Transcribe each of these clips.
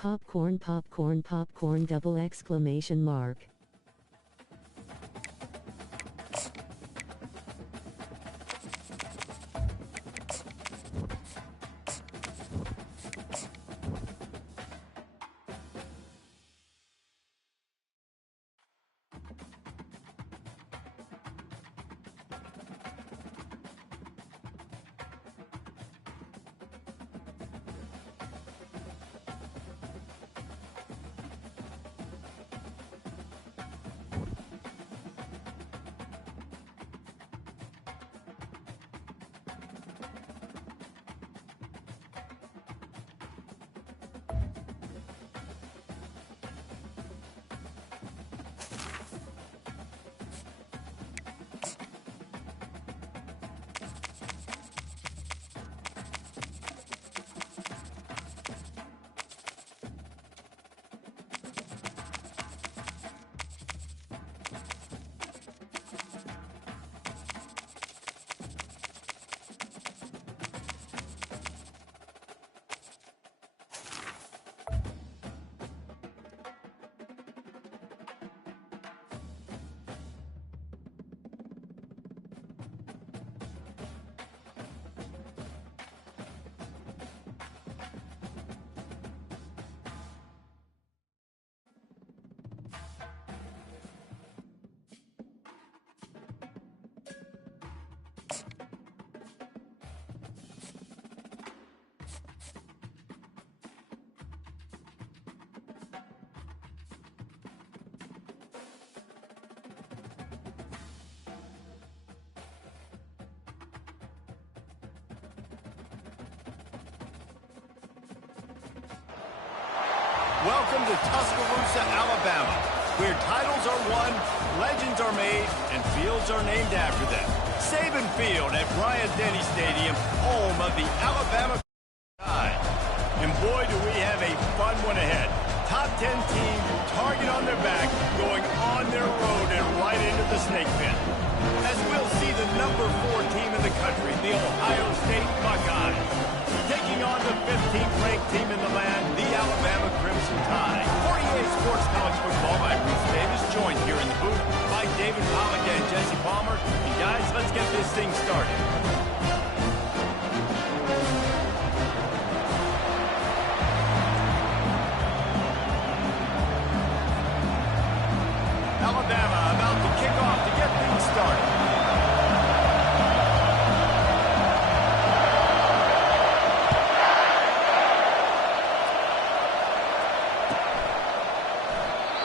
Popcorn, popcorn, popcorn, double exclamation mark. Welcome to Tuscaloosa, Alabama, where titles are won, legends are made, and fields are named after them. Saban Field at Bryant-Denny Stadium, home of the Alabama Tide. And boy, do we have a fun one ahead. Top 10 team, target on their back, going on their road and right into the snake pit. As we'll see the number 4 team in the country, the Ohio State Buckeyes, taking on the 15th ranked team in the land, the Alabama Crimson Tide. 48 Sports College Football by Bruce Davis, joined here in the booth by David Pollock and Jesse Palmer. And guys, let's get this thing started. Alabama about to kick off to get things started.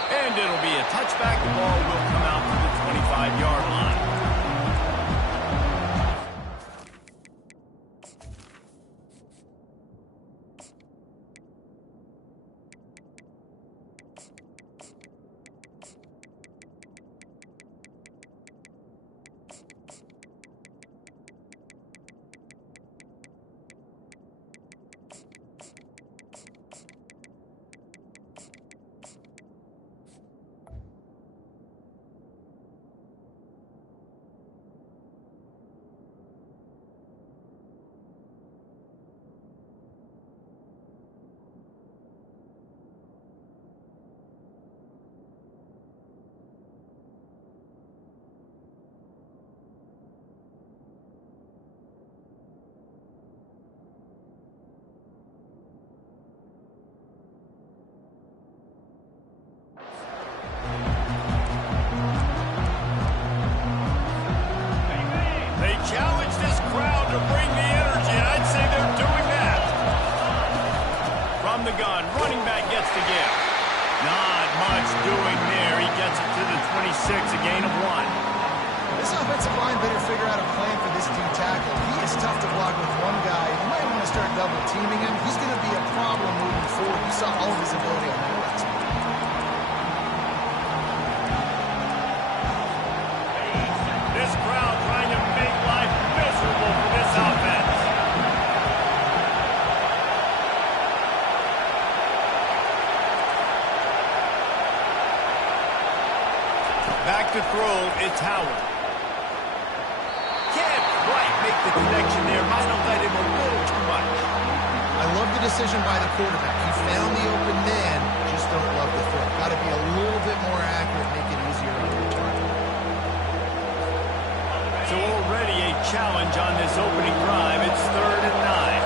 And it'll be a touchback. The ball will come out to the 25-yard line. Challenge this crowd to bring the energy, and I'd say they're doing that. From the gun, running back gets the give. Not much doing there. He gets it to the 26, a gain of 1. This offensive line better figure out a plan for this D tackle. He is tough to block with one guy. You might want to start double teaming him. He's going to be a problem moving forward. You saw all of his ability on that last one. This crowd trying to make life miserable for this offense. Back to throw, it's Howard. Can't quite make the connection there. Might have let him a little too much. I love the decision by the quarterback. He found the open man, just don't love the throw. Got to be a little bit more accurate, make it easier on your target. So already a challenge on this opening drive. It's 3rd and 9.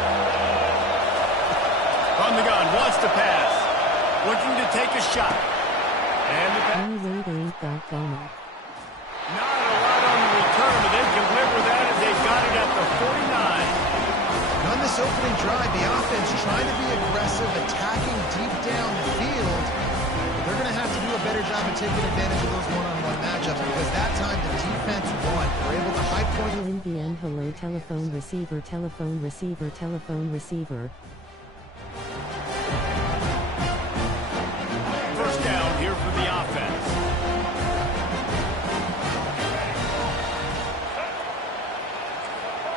From the gun, wants to pass. Looking to take a shot. And the pass. Not a lot on the return, but they deliver that as they got it at the 49. On this opening drive, the offense trying to be aggressive, attacking deep down the field. They're going to have to do a better job of taking advantage of those one-on-one matchups because that time the defense won. We're able to high point. NBN hello telephone receiver telephone receiver telephone receiver. First down here for the offense.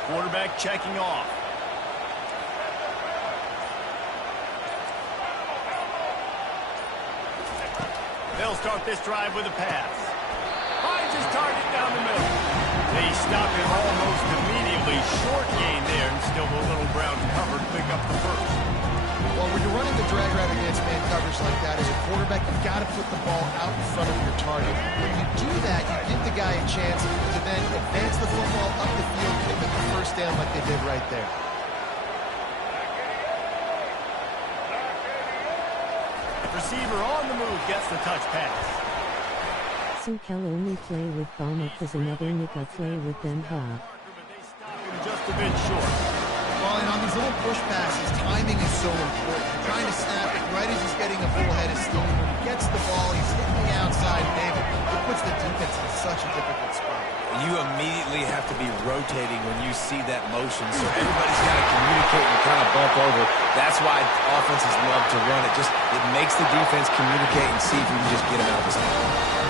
Quarterback checking off. They'll start this drive with a pass. Finds his target down the middle. They stop him almost immediately. Short gain there, and still a little ground covered. Pick up the first. Well, when you're running the drag route against man coverage like that, as a quarterback, you've got to put the ball out in front of your target. When you do that, you give the guy a chance to then advance the football up the field and get the first down like they did right there. Receiver on the move gets the touch pass. Sukel only play with Bama plus another Nika play with them ha. But they stop him just a bit short. Well, and on these little push passes, timing is so important. You're trying to snap it right as he's getting a full head of steam. When he gets the ball, he's hitting the outside David. It puts the defense in such a difficult spot. You immediately have to be rotating when you see that motion, so everybody's got to communicate and kind of bump over. That's why offenses love to run it. It makes the defense communicate and see if you can just get him out of his hand.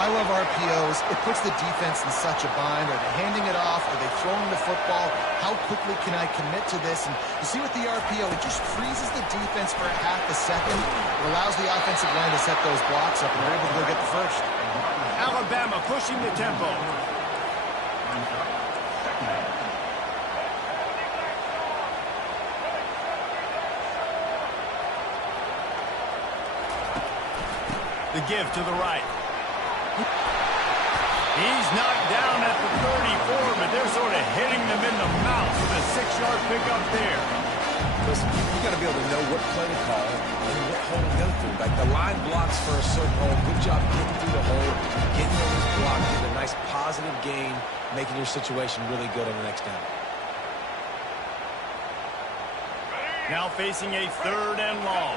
I love RPOs. It puts the defense in such a bind. Are they handing it off? Are they throwing the football? How quickly can I commit to this? And you see with the RPO, it just freezes the defense for a half a second. It allows the offensive line to set those blocks up, and they're able to go get the first. Alabama pushing the tempo. The give to the right. He's knocked down at the 34, but they're sort of hitting them in the mouth with a 6-yard pickup there. Listen, you got to be able to know what play to call and what hole to go through. Like the line blocks for a certain hole. Good job getting through the hole, getting on this block, getting a nice positive gain, making your situation really good on the next down. Now facing a 3rd and long.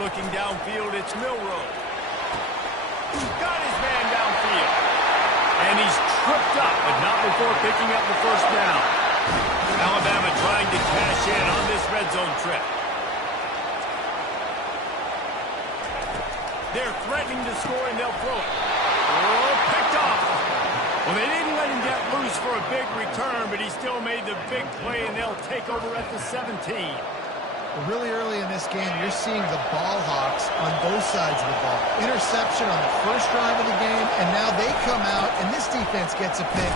Looking downfield, it's Milroe. Got his man downfield. And he's tripped up, but not before picking up the first down. Alabama trying to cash in on this red zone trip. They're threatening to score, and they'll throw it. Oh, picked off. Well, they didn't let him get loose for a big return, but he still made the big play, and they'll take over at the 17. Really early in this game, you're seeing the ball hawks on both sides of the ball. Interception on the first drive of the game, and now they come out, and this defense gets a pick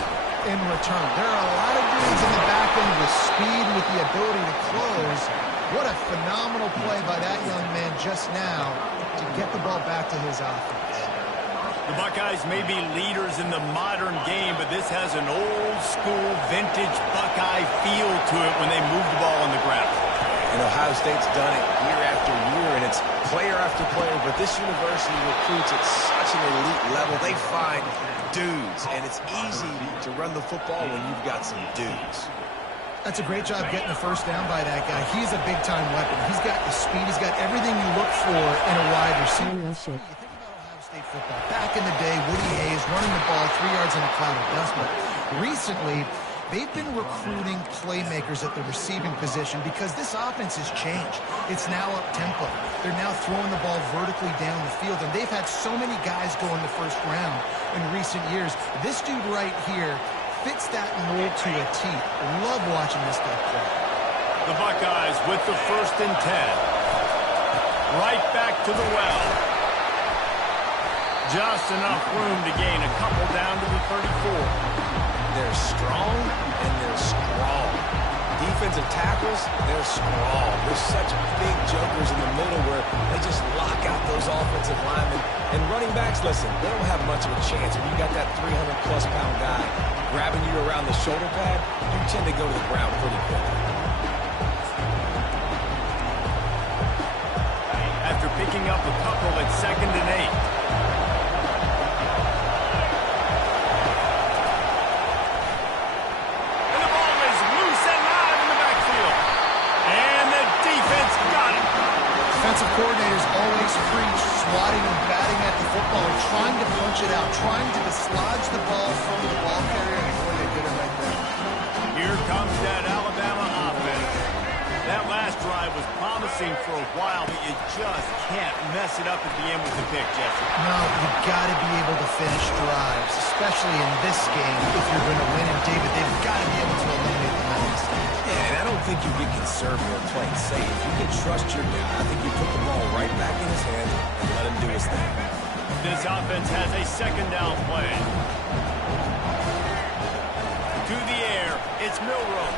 in return. There are a lot of dudes in the back end with speed, with the ability to close. What a phenomenal play by that young man just now to get the ball back to his offense. The Buckeyes may be leaders in the modern game, but this has an old-school, vintage Buckeye feel to it when they move the ball on the ground. And Ohio State's done it year after year, and it's player after player. But this university recruits at such an elite level. They find dudes, and it's easy to run the football when you've got some dudes. That's a great job getting the first down by that guy. He's a big-time weapon. He's got the speed. He's got everything you look for in a wide receiver. You think about Ohio State football. Back in the day, Woody Hayes running the ball 3 yards in a cloud of dust. But recently, they've been recruiting playmakers at the receiving position because this offense has changed. It's now up-tempo. They're now throwing the ball vertically down the field, and they've had so many guys go in the first round in recent years. This dude right here fits that mold to a T. Love watching this guy play. The Buckeyes with the 1st and 10. Right back to the well. Just enough room to gain a couple down to the 34. They're strong, and they're strong. Defensive tackles, they're strong. There's such big jokers in the middle where they just lock out those offensive linemen. And running backs, listen, they don't have much of a chance. When you got that 300-plus pound guy grabbing you around the shoulder pad, you tend to go to the ground pretty quickly. After picking up a couple at 2nd and 8. Defensive coordinators always preach swatting and batting at the football and trying to punch it out, trying to dislodge the ball from the ball carrier, and boy, they did it right there. Here comes that Alabama offense. That last drive was promising for a while, but you just can't mess it up at the end with the pick, Jesse. No, you've got to be able to finish drives, especially in this game if you're going to win. And David, they've got to be able to eliminate the penalties. Yeah, and I don't think you get conservative playing safe. You can trust your guy. I think you put the ball right back in his hands and let him do his thing. This offense has a 2nd down play. To the air, it's Milroe.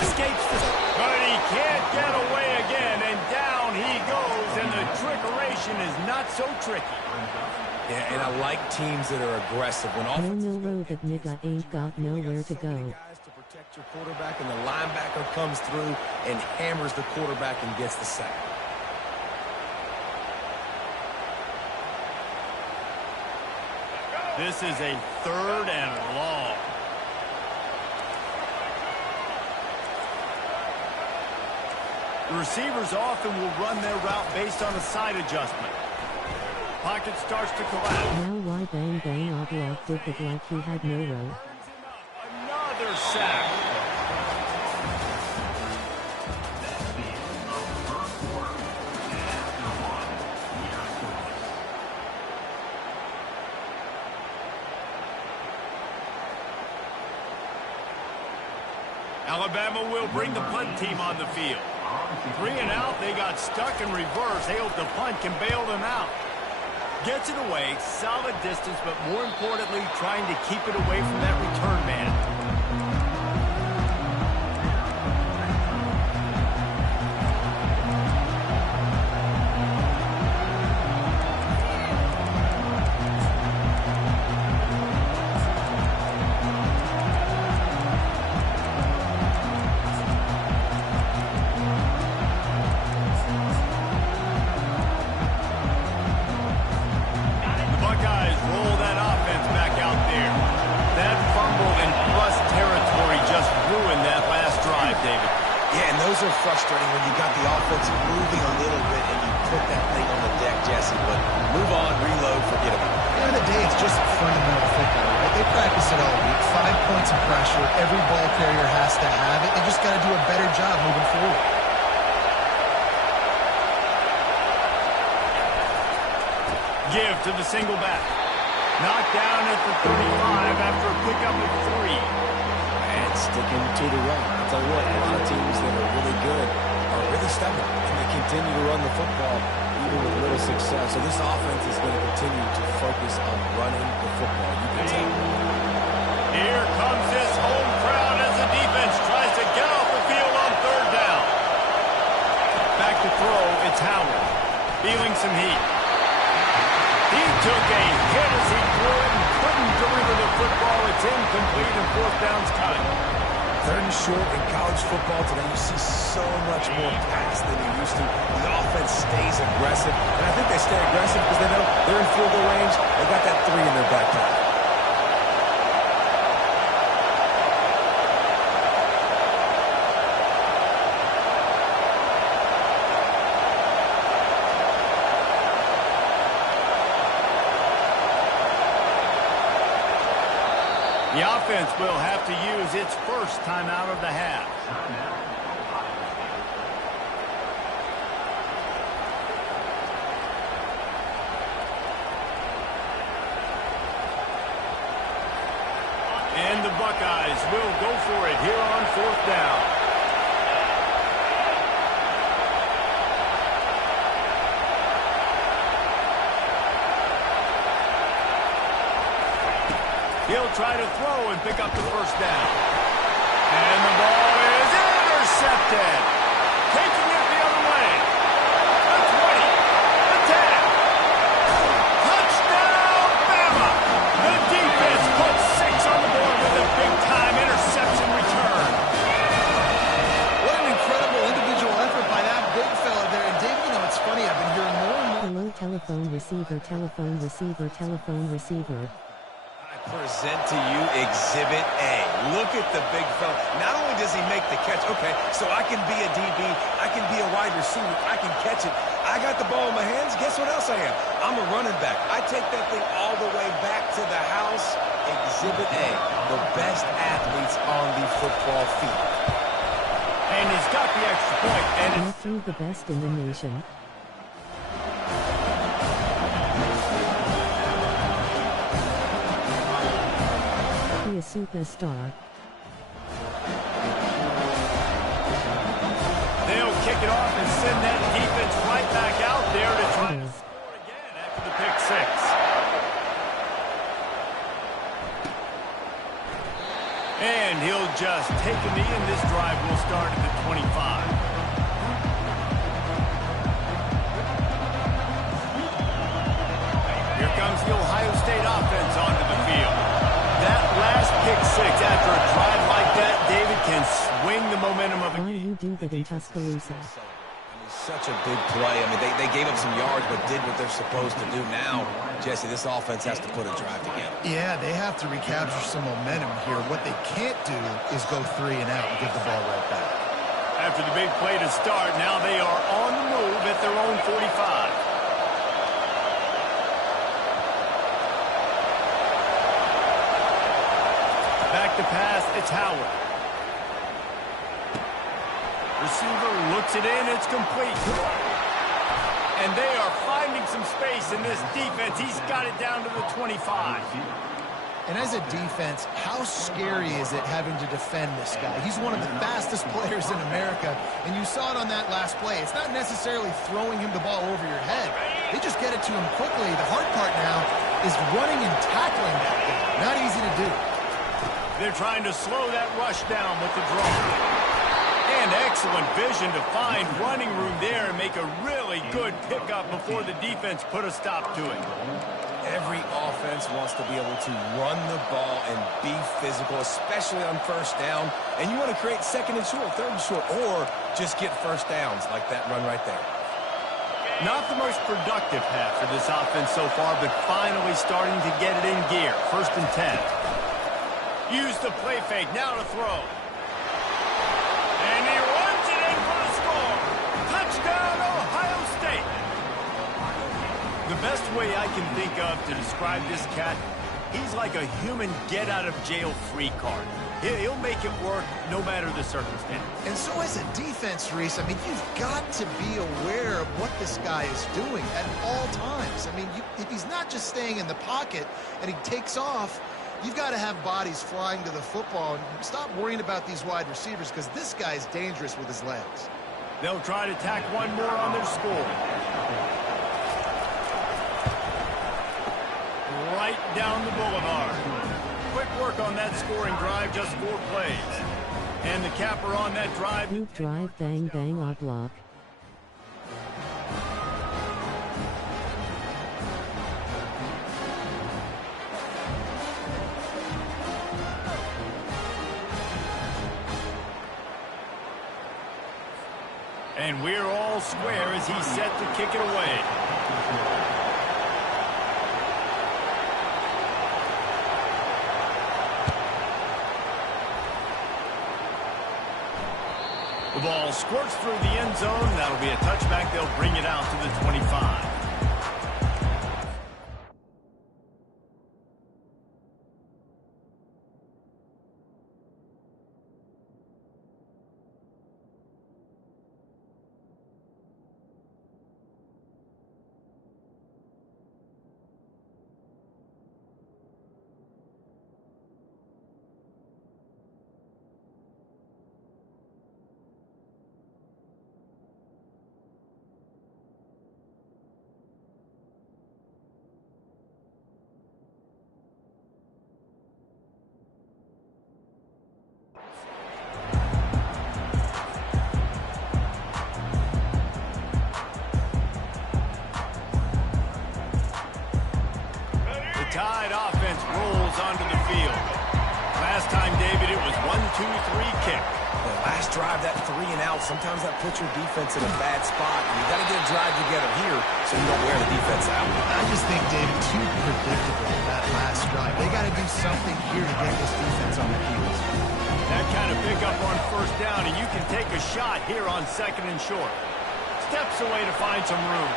Escapes the... But he can't get away again, and down he goes, and the trickeration is not so tricky. Yeah, and I like teams that are aggressive. When Tell Milroe that nigga ain't got nowhere to go. To protect your quarterback, and the linebacker comes through and hammers the quarterback and gets the sack. This is a 3rd and long. The receivers often will run their route based on a side adjustment. Pocket starts to collapse. Now why bang bang Oblak did look like he had no row. Another sack. Alabama will bring the punt team on the field. 3 and out, they got stuck in reverse. They hope the punt can bail them out. Gets it away, solid distance, but more importantly, trying to keep it away from that return man. Frustrating when you got the offense moving a little bit and you put that thing on the deck, Jesse, but move on, reload, forget about it. At the end of the day, it's just fundamental football, right? They practice it all week. 5 points of pressure. Every ball carrier has to have it. They just got to do a better job moving forward. Give to the single back. Knocked down at the 35 after a pickup of 3. And sticking to the run. I'll tell you what, a lot of teams that are really good are really stubborn, and they continue to run the football even with little success. So this offense is going to continue to focus on running the football. You can tell. Here comes this home crowd as the defense tries to get off the field on 3rd down. Back to throw, it's Howard. Feeling some heat. He took a hit as he threw it and couldn't deliver the football. It's incomplete and 4th down's time. 3rd and short in college football today, you see so much more pass than you used to. The offense stays aggressive, and I think they stay aggressive because they know they're in field goal range. They got that 3 in their back pocket. The offense will have to use its first timeout of the half. And the Buckeyes will go for it here on 4th down. He'll try to throw and pick up the first down. And the ball is intercepted. Taking it the other way. The 20. The 10. Touchdown, Bama! The defense puts 6 on the board with a big-time interception return. What an incredible individual effort by that big fella there. And Dave, you know, it's funny, I've been hearing more and more. Hello, telephone receiver, telephone receiver, telephone receiver. Present to you Exhibit A. Look at the big fella. Not only does he make the catch, okay, so I can be a DB, I can be a wide receiver, I can catch it. I got the ball in my hands. Guess what else I am? I'm a running back. I take that thing all the way back to the house. Exhibit A, the best athletes on the football field. And he's got the extra point. And Matthew, the best in the nation. Be a superstar. they'll kick it off and send that defense right back out there to try to score again after the pick six. And he'll just take a knee, and this drive will start at the 25. Here comes the Ohio State offense onto the field. That last pick six after a drive like that, David, can swing the momentum of the Why game. you do that in Tuscaloosa? Such a big play. I mean, they gave up some yards, but did what they're supposed to do. Now, Jesse, this offense has to put a drive together. Yeah, they have to recapture some momentum here. What they can't do is go 3 and out and give the ball right back. After the big play to start, now they are on the move at their own 45. Back to pass, it's Howard. Receiver looks it in, it's complete. And they are finding some space in this defense. He's got it down to the 25. And as a defense, how scary is it having to defend this guy? He's one of the fastest players in America, and you saw it on that last play. It's not necessarily throwing him the ball over your head. They just get it to him quickly. The hard part now is running and tackling that guy. Not easy to do. They're trying to slow that rush down with the draw. And excellent vision to find running room there and make a really good pickup before the defense put a stop to it. Every offense wants to be able to run the ball and be physical, especially on first down. And you want to create second and short, third and short, or just get first downs like that run right there. Not the most productive half for this offense so far, but finally starting to get it in gear. 1st and 10. Use the play fake, now to throw. And he runs it in for the score. Touchdown, Ohio State. The best way I can think of to describe this cat, he's like a human get-out-of-jail-free card. He'll make it work no matter the circumstance. And so as a defense, Reese, I mean, you've got to be aware of what this guy is doing at all times. I mean, if he's not just staying in the pocket and he takes off, you've got to have bodies flying to the football and stop worrying about these wide receivers because this guy's dangerous with his legs. They'll try to tack one more on their score. Right down the boulevard. Quick work on that scoring drive, just 4 plays. And the capper on that drive. Group drive, bang, bang, odd block. And we're all square as he's set to kick it away. The ball squirts through the end zone. That'll be a touchback. They'll bring it out to the 25. it was 1-2-3 kick. The last drive, that 3 and out, sometimes that puts your defense in a bad spot. And you got to get a drive together here so you don't wear the defense out. I just think, David, too predictable that last drive. They got to do something here to get this defense on their heels. That kind of pickup on first down, and you can take a shot here on 2nd and short. Steps away to find some room.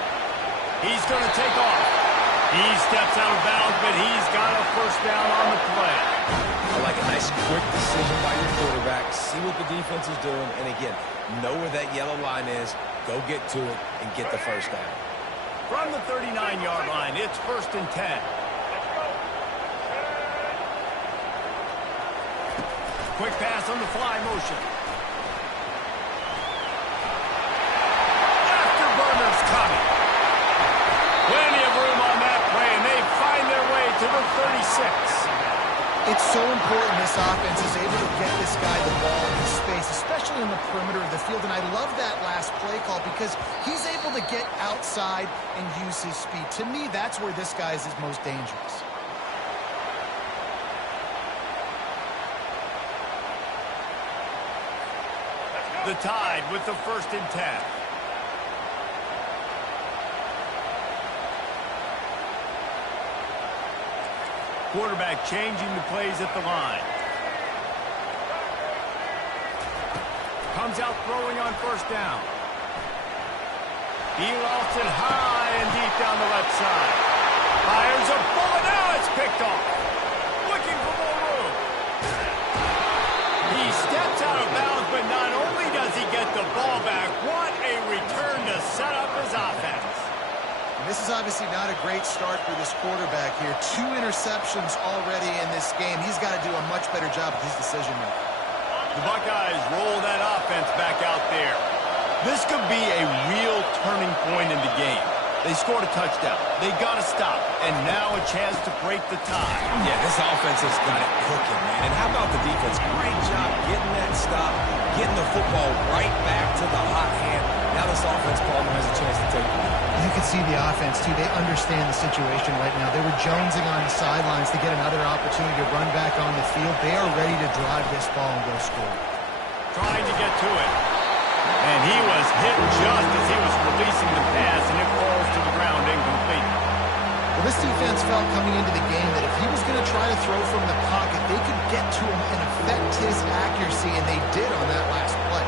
He's going to take off. He steps out of bounds, but he's got a first down on the play. I like a nice quick decision by your quarterback. See what the defense is doing. And again, know where that yellow line is. Go get to it and get the first down. From the 39-yard line, it's 1st and 10. Quick pass on the fly motion. Afterburner's coming. Plenty of room on that play, and they find their way to the 36. It's so important this offense is able to get this guy the ball in space, especially in the perimeter of the field. And I love that last play call because he's able to get outside and use his speed. To me, that's where this guy is his most dangerous. The Tide with the 1st and 10. Quarterback changing the plays at the line. Comes out throwing on first down. He lost it high and deep down the left side. Fires a bullet. Now it's picked off. Looking for more room. He steps out of bounds, but not only does he get the ball back, what a return to set up his offense. This is obviously not a great start for this quarterback here. 2 interceptions already in this game. He's got to do a much better job with his decision-making. The Buckeyes roll that offense back out there. This could be a real turning point in the game. They scored a touchdown. They got to stop. And now a chance to break the tie. Yeah, this offense has got it cooking, man. And how about the defense? Great job getting that stop, getting the football right back to the hot hand. Now this offense, Paul, has a chance to take the lead. You can see the offense, too. They understand the situation right now. They were jonesing on the sidelines to get another opportunity to run back on the field. They are ready to drive this ball and go score. Trying to get to it. And he was hit just as he was releasing the pass, and it falls to the ground incomplete. Well, this defense felt coming into the game that if he was going to try to throw from the pocket, they could get to him and affect his accuracy, and they did on that last play.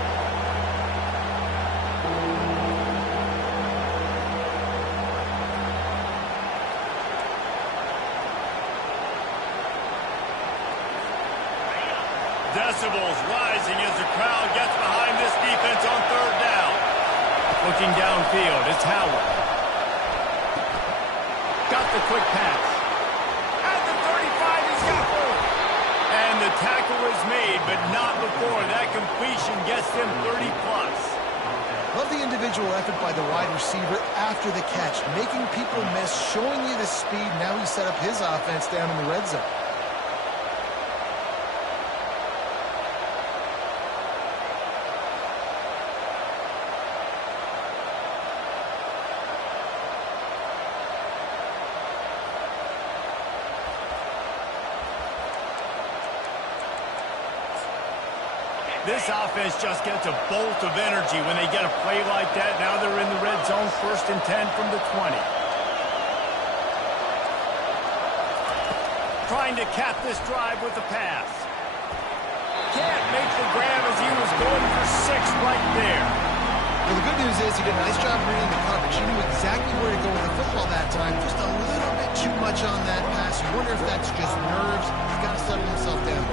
Decibels rising as the crowd gets behind this defense on 3rd down. Looking downfield, it's Howard. Got the quick pass. At the 35, he's got room. And the tackle is made, but not before that completion gets them 30-plus. Love the individual effort by the wide receiver after the catch, making people miss, showing you the speed. Now he set up his offense down in the red zone. This offense just gets a bolt of energy when they get a play like that. Now they're in the red zone, 1st and 10 from the 20. Trying to cap this drive with a pass. Can't make the grab as he was going for 6 right there. Well, the good news is he did a nice job reading the coverage. He knew exactly where to go with the football that time. Just a little bit too much on that pass. You wonder if that's just nerves. He's got to settle himself down.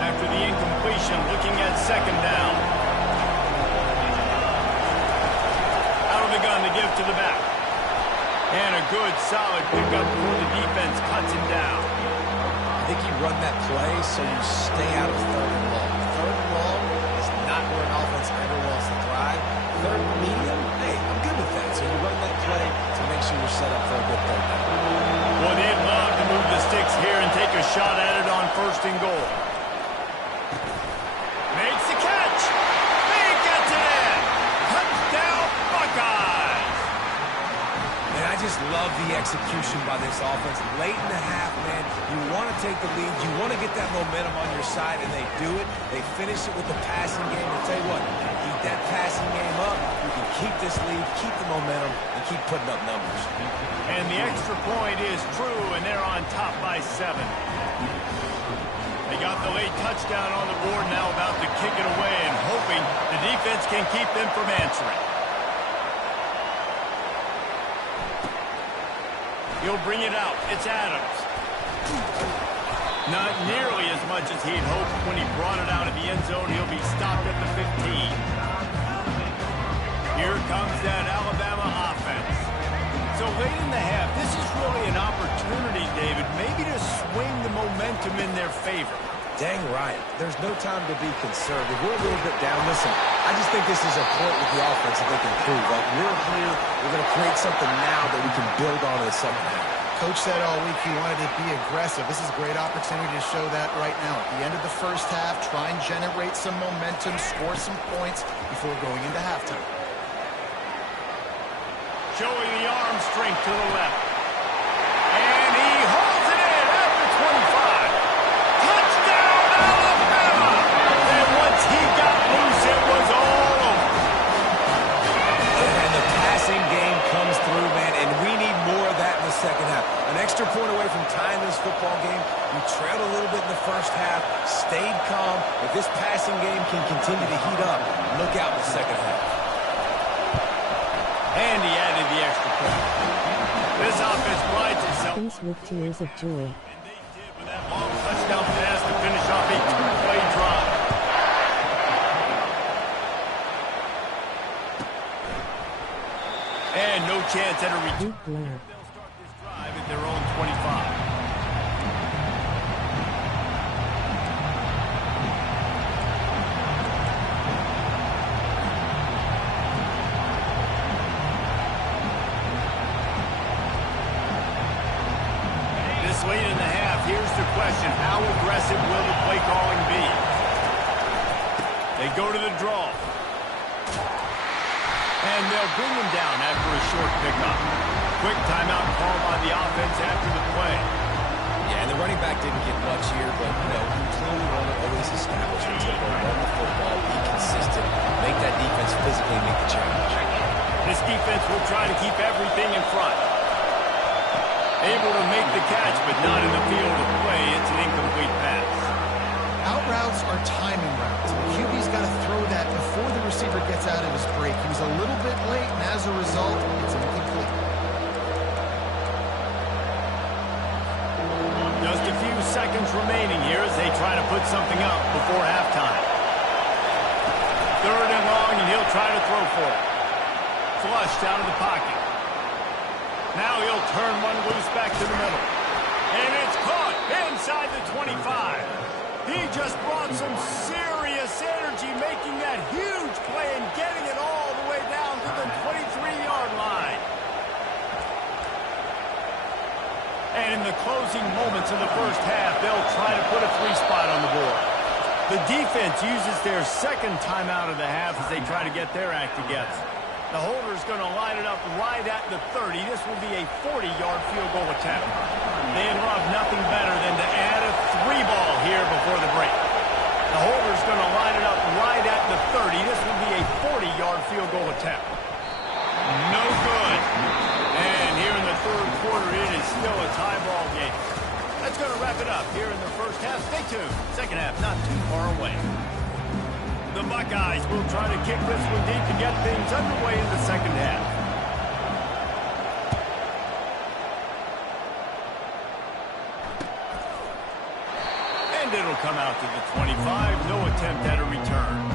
After the incompletion, looking at 2nd down. Out of the gun to give to the back. And a good, solid pickup before the defense cuts him down. I think you run that play so you stay out of 3rd and long. 3rd and long is not where an offense ever wants to thrive. 3rd and medium, hey, I'm good with that. So you run that play to make sure you're set up for a good 3rd down. Well, they'd love to move the sticks here and take a shot at it on 1st and goal. Makes the catch. He gets it in. Touchdown, Buckeyes. And I just just love the execution by this offense. Late in the half, man, you want to take the lead. You want to get that momentum on your side, and they do it. They finish it with the passing game. I'll tell you what, keep that passing game up. You can keep this lead, keep the momentum, and keep putting up numbers. And the extra point is true, and they're on top by 7. They got the late touchdown on the board, now about to kick it away and hoping the defense can keep them from answering. He'll bring it out. It's Adams. Not nearly as much as he'd hoped when he brought it out of the end zone. He'll be stopped at the 15. Here comes that Alabama offense. So late in the half, this is really an opportunity, David, maybe to swing the momentum in their favor. Dang right. There's no time to be conservative. We're a little bit down. Listen, I just think this is a point with the offense that they can prove. Like, we're here, we're going to create something now that we can build on in the second half. Coach said all week he wanted to be aggressive. This is a great opportunity to show that right now. At the end of the first half, try and generate some momentum, score some points before going into halftime. Showing the arm strength to the left. And he holds it in at the 25. Touchdown, Alabama! And once he got loose, it was all over. And the passing game comes through, man, and we need more of that in the second half. An extra point away from tying this football game. You trailed a little bit in the first half, stayed calm. If this passing game can continue to heat up, look out in the second half. And he added the extra point. This offense prides itself. Thanks with tears of joy. And they did with that long touchdown pass to finish off a 2-play drive. And no chance at a return. They'll start this drive at their own 25. Late in the half, here's the question. How aggressive will the play calling be? They go to the draw. And they'll bring him down after a short pickup. Quick timeout call on the offense after the play. Yeah, and the running back didn't get much here, but, you clearly want to always establish a tempo, run the football, be consistent, make that defense physically make the challenge. This defense will try to keep everything in front. Able to make the catch, but not in the field of play. It's an incomplete pass. Out routes are timing routes. The QB's got to throw that before the receiver gets out of his break. He was a little bit late, and as a result, it's incomplete. Just a few seconds remaining here as they try to put something up before halftime. 3rd and long, and he'll try to throw for it. Flushed out of the pocket. Now he'll turn one loose back to the middle. And it's caught inside the 25. He just brought some serious energy, making that huge play and getting it all the way down to the 23-yard line. And in the closing moments of the first half, they'll try to put a 3-spot on the board. The defense uses their second timeout of the half as they try to get their act together. The holder's going to line it up right at the 30. This will be a 40-yard field goal attempt. They'd love nothing better than to add a 3-ball here before the break. The holder's going to line it up right at the 30. This will be a 40-yard field goal attempt. No good. And here in the third quarter, it is still a tie ball game. That's going to wrap it up here in the first half. Stay tuned. Second half not too far away. The Buckeyes will try to kick this one deep to get things underway in the second half. And it'll come out to the 25. No attempt at a return.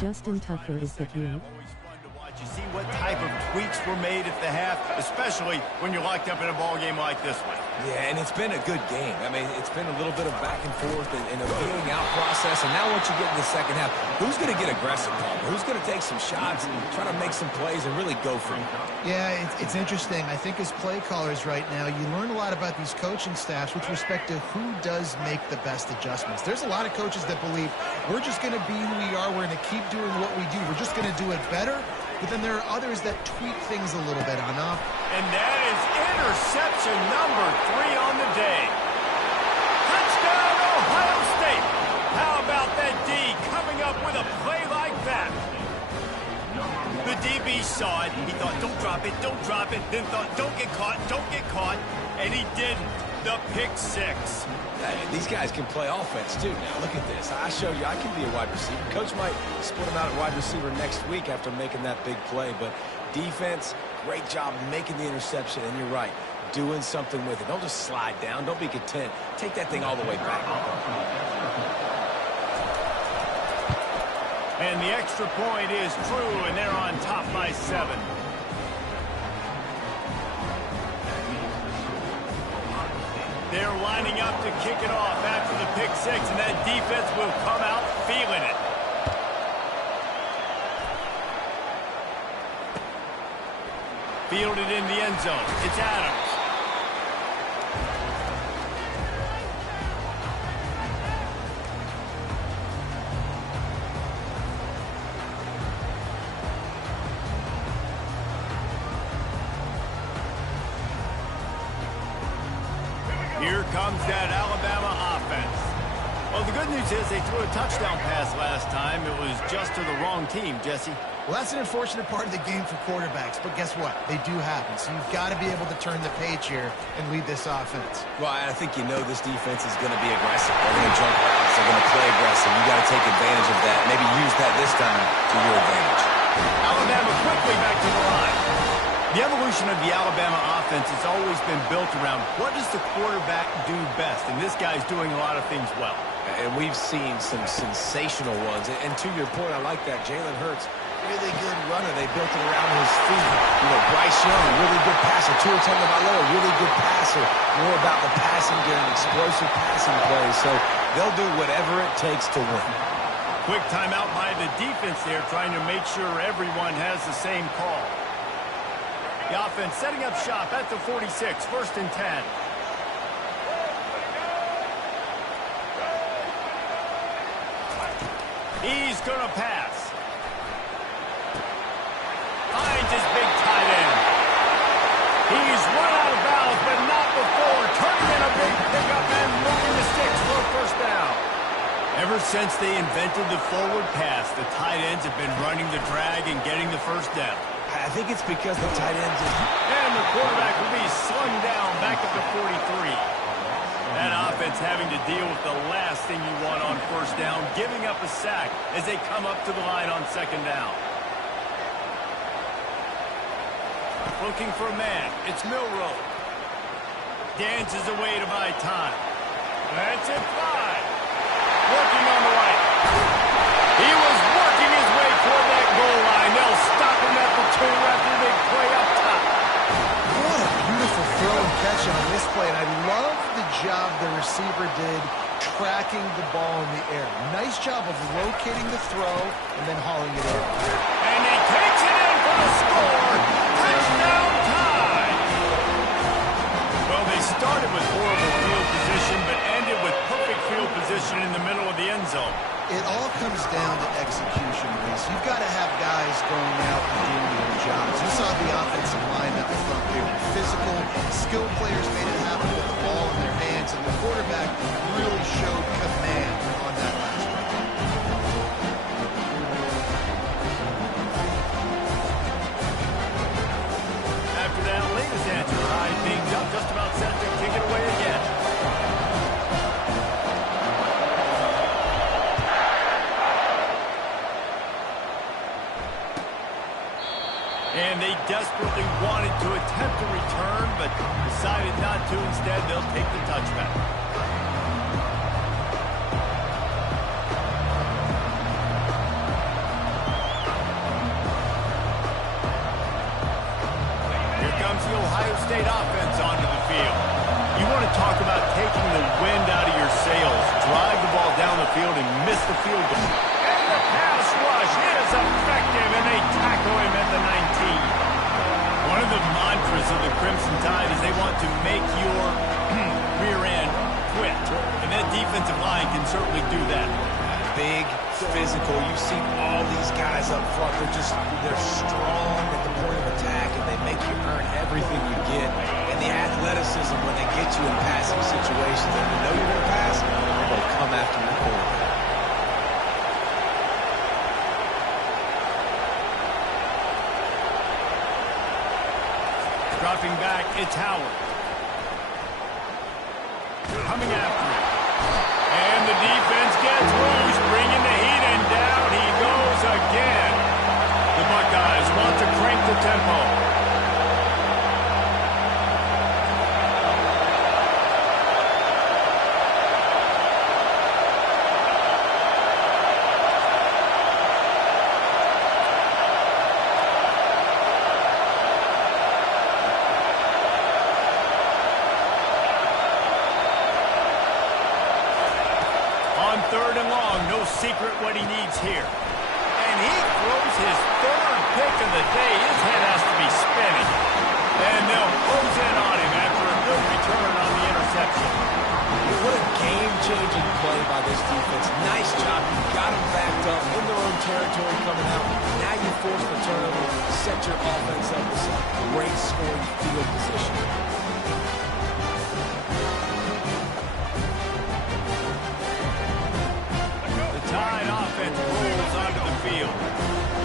Justin Tucker is the key. Always fun to watch. You see what type of tweaks were made at the half, especially when you're locked up in a ball game like this one. Yeah, and it's been a good game. I mean, it's been a little bit of back and forth and a feeling out process. And now once you get in the second half, who's going to get aggressive, Paul? Who's going to take some shots and try to make some plays and really go for it? Yeah, it's interesting. I think as play callers right now, you learn a lot about these coaching staffs with respect to who does make the best adjustments. There's a lot of coaches that believe we're just going to be who we are. We're going to keep doing what we do. We're just going to do it better. But then there are others that tweak things a little bit on off. And that is interception number 3 on the day. Touchdown, Ohio State. How about that D coming up with a play like that? The DB saw it. He thought, don't drop it. Then thought, don't get caught. And he didn't. The pick 6. These guys can play offense, too. Now, look at this. I showed you I can be a wide receiver. Coach might split him out at wide receiver next week after making that big play. But defense, great job making the interception. And you're right, doing something with it. Don't just slide down. Don't be content. Take that thing all the way back. And the extra point is true, and they're on top by 7. They're lining up to kick it off after the pick 6, and that defense will come out feeling it. Fielded in the end zone. It's Adams. Here comes that Alabama offense. Well, the good news is they threw a touchdown pass last time. It was just to the wrong team, Jesse. Well, that's an unfortunate part of the game for quarterbacks, but guess what? They do happen, so you've got to be able to turn the page here and lead this offense. Well, I think you know this defense is going to be aggressive. They're going to jump routes. They're going to play aggressive. You got to take advantage of that. Maybe use that this time to your advantage. Alabama quickly back to the line. The evolution of the Alabama offense has always been built around what does the quarterback do best, and this guy's doing a lot of things well. And we've seen some sensational ones. And to your point, I like that. Jalen Hurts, really good runner. They built it around his feet. You know, Bryce Young, really good passer. Tua Tagovailoa, really good passer. More about the passing game, explosive passing plays. So they'll do whatever it takes to win. Quick timeout by the defense there, trying to make sure everyone has the same call. The offense setting up shop at the 46, 1st and 10. He's going to pass. Finds his big tight end. He's run out of bounds, but not before. Turning in a big pickup and moving the sticks for a 1st down. Ever since they invented the forward pass, the tight ends have been running the drag and getting the 1st down. I think it's because the tight ends is... And the quarterback will be slung down back at the 43. That offense having to deal with the last thing you want on 1st down, giving up a sack as they come up to the line on 2nd down. Looking for a man. It's Milroe. Dances away to buy time. That's it, 5. Working on the right. He was working his way toward that goal line. They'll stop him at the 2 after a big play up top. What a beautiful throw and catch on this play, and I love the job the receiver did tracking the ball in the air. Nice job of locating the throw and then hauling it in. And he takes it in for the score. Touchdown tie. Well, they started with horrible field position, but ended with perfect field position in the middle of the end zone. It all comes down to execution, Reese. You've got to have guys going out and doing their jobs. You saw the offensive line at the front. They were physical. Skilled players made it happen with the ball in their hands, and the quarterback really showed command on that last drive. After that latest answer, tied things up, just about set to kick it away again. And they desperately wanted to attempt a return, but decided not to. Instead, they'll take the touchback. Here comes the Ohio State offense onto the field. You want And that defensive line can certainly do that. Big, physical. You've seen all these guys up front. They're strong at the point of attack, and they make you earn everything you get. And the athleticism, when they get you in passing situations and you know you're going to pass, they're going to come after your quarterback. Dropping back, it's Howard. Coming after him. And the defense gets loose, bringing the heat, and down he goes again. The Buckeyes want to crank the tempo. Third and long, no secret what he needs here. And he throws his third pick of the day. His head has to be spinning. And they'll close in on him after a good return on the interception. What a game-changing play by this defense. Nice job. You got them backed up in their own territory coming out. Now you force the turnover, set your offense up with some great scoring field position. Rolls onto the field.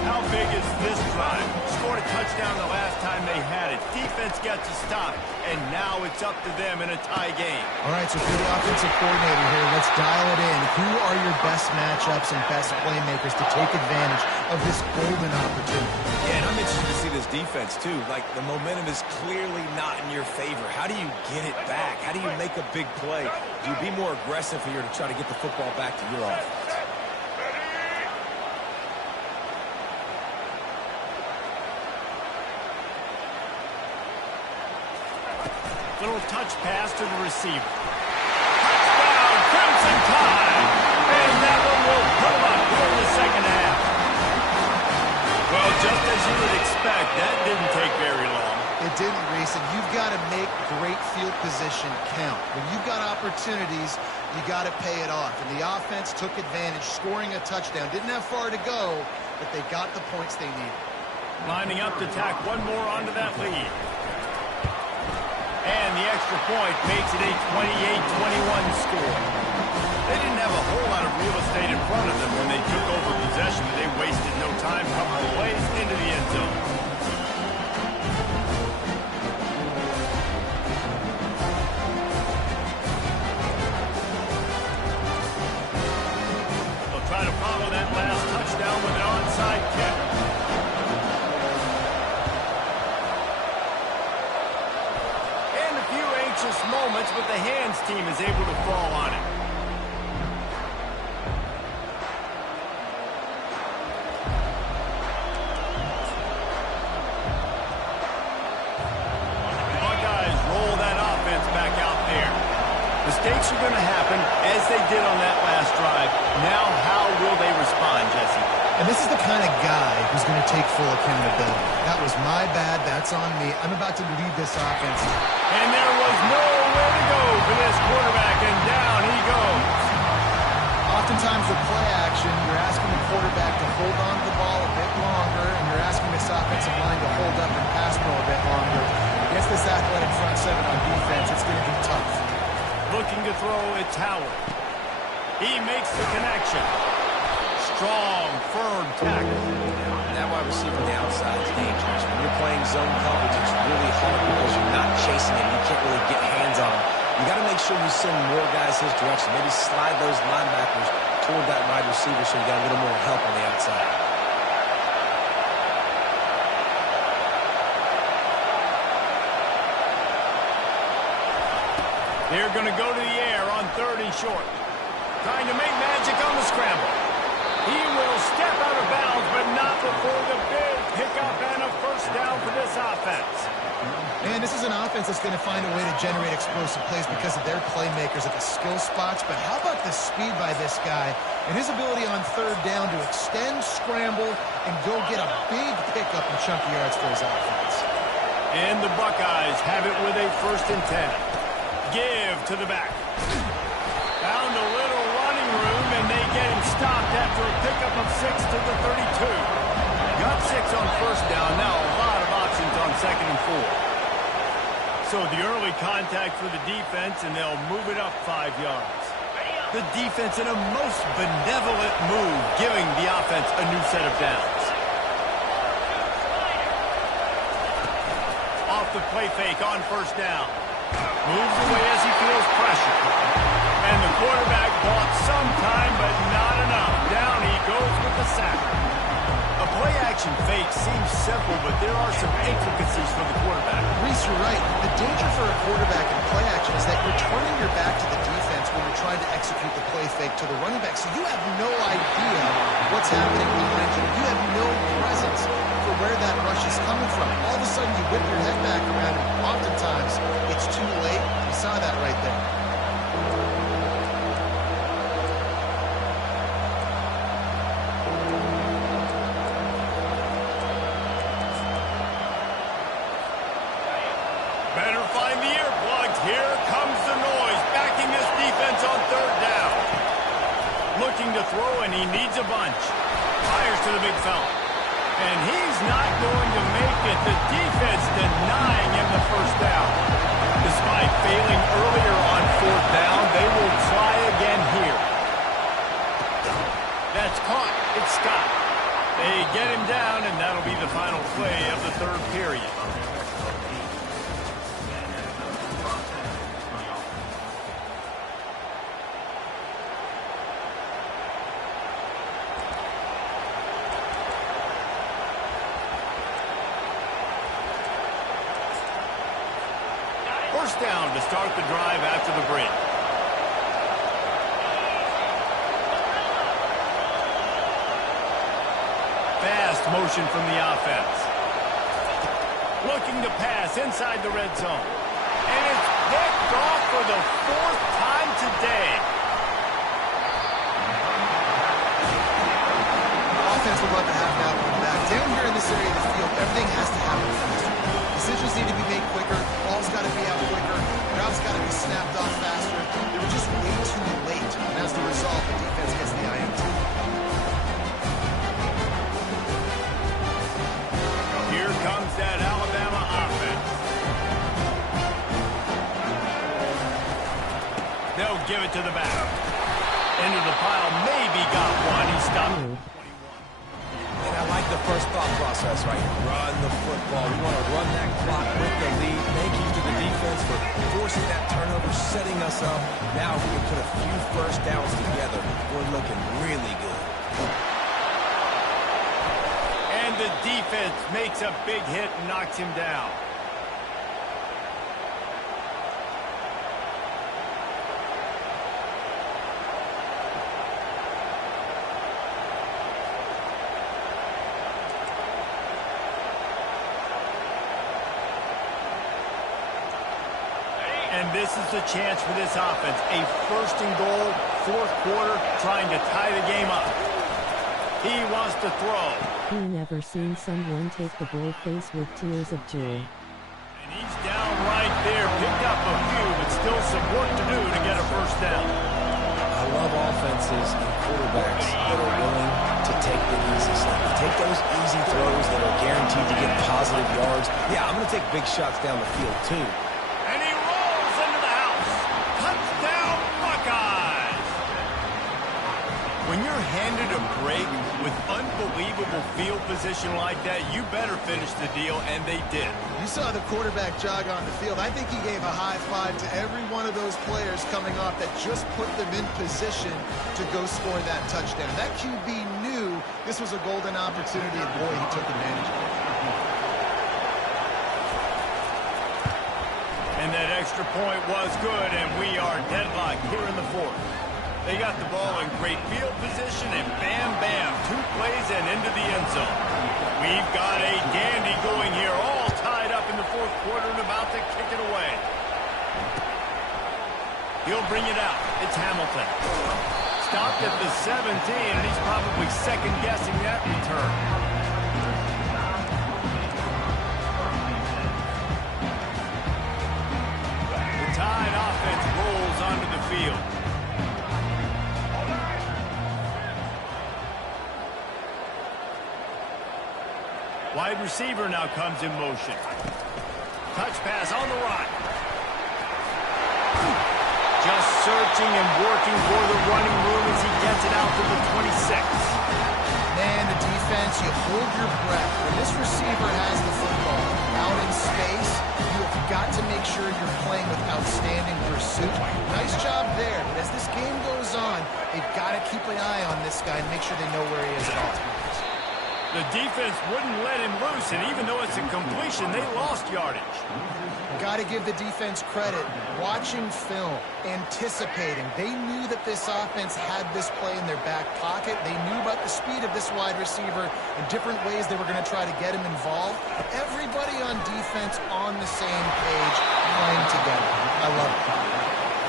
How big is this drive? Scored a touchdown the last time they had it. Defense gets a stop, and now it's up to them in a tie game. All right, so for the offensive coordinator here, let's dial it in. Who are your best matchups and best playmakers to take advantage of this golden opportunity? Yeah, and I'm interested to see this defense, too. Like, the momentum is clearly not in your favor. How do you get it back? How do you make a big play? Do you be more aggressive here to try to get the football back to your offense? Little touch pass to the receiver. Touchdown, Crimson Tide! And that one will put them up here in the second half. Well, just as you would expect, that didn't take very long. It didn't, Reese, and you've got to make great field position count. When you've got opportunities, you got to pay it off. And the offense took advantage, scoring a touchdown. Didn't have far to go, but they got the points they needed. Lining up to tack one more onto that lead. And the extra point makes it a 28-21 score. They didn't have a whole lot of real estate in front of them when they took over possession, but they wasted no time. Couple of plays into the end zone. They'll try to follow that last touchdown with an onside kick. Moments, but the hands team is able to fall on it. The Buckeyes roll that offense back out there. Mistakes are going to happen, as they did on that last drive. Now, how will they respond, Jesse? And this is the kind of guy who's going to take full accountability. That was my bad. That's on me. I'm about to lead this offense. And there was nowhere to go for this quarterback, and down he goes. Oftentimes with play action, you're asking the quarterback to hold on to the ball a bit longer, and you're asking this offensive line to hold up and pass pro a bit longer. Against this athletic front seven on defense, it's going to be tough. Looking to throw, it's Howard. He makes the connection. Strong, firm tackle. That wide receiver on the outside is dangerous. When you're playing zone coverage, it's really hard because you're not chasing him. You can't really get hands on him. You got to make sure you send more guys his direction. Maybe slide those linebackers toward that wide receiver so you got a little more help on the outside. They're going to go to the air on 3rd and short. Trying to make magic on the scramble. He will step out of bounds, but not before the big pickup and a first down for this offense. Man, this is an offense that's going to find a way to generate explosive plays because of their playmakers at the skill spots. But how about the speed by this guy and his ability on 3rd down to extend, scramble, and go get a big pickup and chunky yards for his offense. And the Buckeyes have it with a 1st and 10. Give to the back. stopped after a pickup of 6 to the 32. Got 6 on first down. Now a lot of options on 2nd and 4. So the early contact for the defense, and they'll move it up 5 yards. The defense in a most benevolent move, giving the offense a new set of downs. Off the play fake on first down. Moves away as he feels pressure. And the quarterback bought some time, but not enough. Down he goes with the sack. A play-action fake seems simple, but there are some intricacies for the quarterback. Reese, you're right. The danger for a quarterback in play-action is that you're turning your back to the defense when you're trying to execute the play fake to the running back. So you have no idea what's happening behind you. You have no presence for where that rush is coming from. All of a sudden, you whip your head back around, and oftentimes it's too late. You saw that right there. Better find the earplugs. Here comes the noise, backing this defense on 3rd down. Looking to throw, and he needs a bunch. Fires to the big fella. And he's not going to make it. The defense denying him the first down. Despite failing earlier on 4th down, they will try again here. That's caught. It's Scott. They get him down, and that'll be the final play of the 3rd period. First down to start the drive after the break. Fast motion from the offense. Looking to pass inside the red zone. And it's picked off for the 4th time today. Offense will run the half now going back. Down here in this area of the field, everything has to happen faster. Decisions need to be made quicker. Ball's got to be out quicker. Routes got to be snapped off faster. They were just way too late. And as the result, the defense gets the INT. Here comes that Alabama offense. They'll give it to the back. Into the pile, maybe got one. He stopped. And I like the first thought process, right? Run the football. We want to run that clock with the lead. Thank you to the defense for forcing that turnover, setting us up. Now if we can put a few first downs together, we're looking really good. And the defense makes a big hit and knocks him down. And this is the chance for this offense. A 1st and goal, 4th quarter, trying to tie the game up. He wants to throw. He never seen someone take the bold face with tears of joy. And he's down right there. Picked up a few, but still some work to do to get a first down. I love offenses and quarterbacks that are willing to take the easy stuff. Take those easy throws that are guaranteed to get positive yards. Yeah, I'm going to take big shots down the field, too. And he rolls into the house. Touchdown, Buckeyes! When you're handed a break with unbelievable field position like that, you better finish the deal, and they did. You saw the quarterback jog on the field. I think he gave a high five to every one of those players coming off that just put them in position to go score that touchdown. That QB knew this was a golden opportunity, and boy, he took advantage of it. And that extra point was good, and we are deadlocked here in the 4th. They got the ball in great field position, and bam, bam, 2 plays and into the end zone. We've got a dandy going here, all tied up in the 4th quarter and about to kick it away. He'll bring it out. It's Hamilton. Stopped at the 17, and he's probably second-guessing that return. The Tide offense rolls onto the field. Wide receiver now comes in motion. Touch pass on the run. Just searching and working for the running room as he gets it out to the 26. Man, the defense, you hold your breath. When this receiver has the football out in space, you have got to make sure you're playing with outstanding pursuit. Nice job there, but as this game goes on, they've got to keep an eye on this guy and make sure they know where he is at all times. The defense wouldn't let him loose, and even though it's a completion, they lost yardage. Got to give the defense credit. Watching film, anticipating. They knew that this offense had this play in their back pocket. They knew about the speed of this wide receiver and different ways they were going to try to get him involved. Everybody on defense on the same page, playing together. I love it.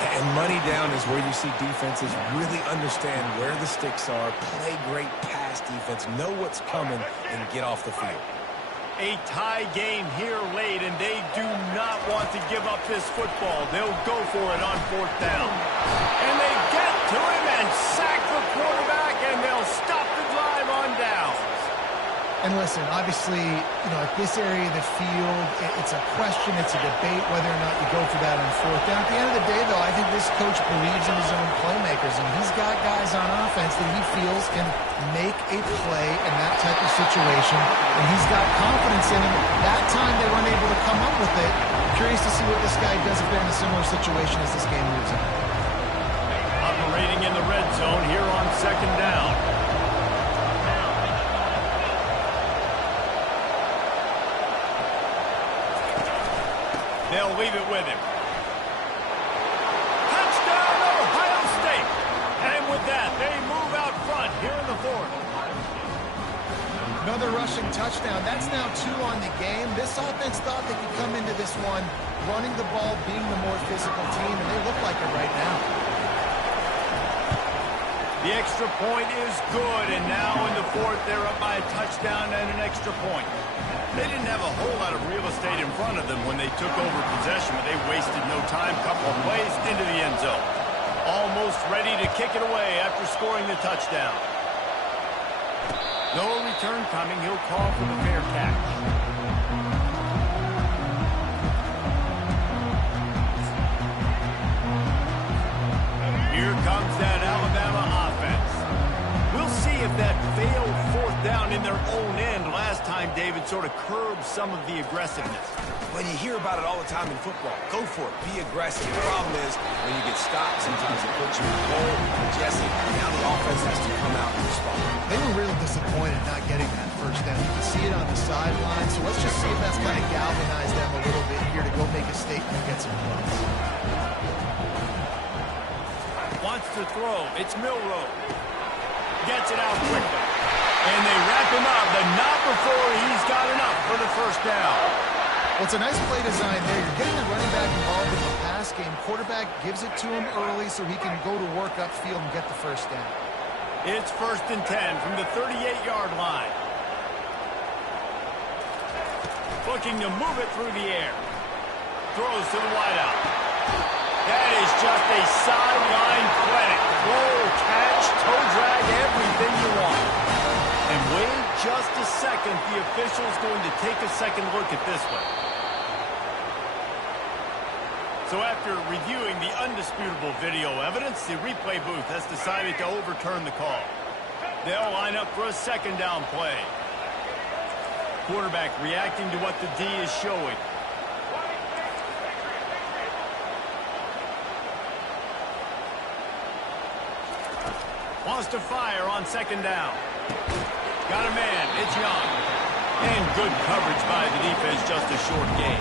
And money down is where you see defenses really understand where the sticks are, play great pass defense, know what's coming, and get off the field. A tie game here late, and they do not want to give up this football. They'll go for it on 4th down. And they get to him and sack the quarterback, and they'll stop the drive on down. And listen, obviously, at this area of the field, it's a question, it's a debate whether or not you go for that on 4th down. At the end of the day, though, I think this coach believes in his own playmakers, and he's got guys on offense that he feels can make a play in that type of situation, and he's got confidence in him. That time they weren't able to come up with it. I'm curious to see what this guy does if they're in a similar situation as this game moves on. Operating in the red zone here on 2nd down. They'll leave it with him. Touchdown, Ohio State! And with that, they move out front here in the 4th. Another rushing touchdown. That's now 2 on the game. This offense thought they could come into this one running the ball, being the more physical team, and they look like it right now. The extra point is good, and now in the 4th, they're up by a touchdown and an extra point. They didn't have a whole lot of real estate in front of them when they took over possession, but they wasted no time. Couple of plays into the end zone. Almost ready to kick it away after scoring the touchdown. No return coming. He'll call for the fair catch. Here comes that Alabama offense. We'll see if that failed 4th down in their own end last time David sort of curbed some of the aggressiveness. When you hear about it all the time in football, go for it, be aggressive. The problem is when you get stopped, sometimes it puts you in the hole. Jesse, now the offense has to come out and respond. They were really disappointed not getting that 1st down. You can see it on the sideline, so let's just see if that's kind of galvanized them a little bit here to go make a statement and get some points. Wants to throw. It's Milroe. Gets it out quickly. And they wrap him up, but not before he's got enough for the 1st down. Well, it's a nice play design there. You're getting the running back involved in the pass game. Quarterback gives it to him early so he can go to work upfield and get the 1st down. It's 1st and 10 from the 38-yard line. Looking to move it through the air. Throws to the wideout. That is just a sideline clinic. Throw, catch, toe drag, everything you want. And wait just a second. The official's going to take a second look at this one. So after reviewing the undisputable video evidence, the replay booth has decided to overturn the call. They'll line up for a 2nd down play. Quarterback reacting to what the D is showing. Wants to fire on 2nd down. Got a man. It's Young. And good coverage by the defense, just a short gain.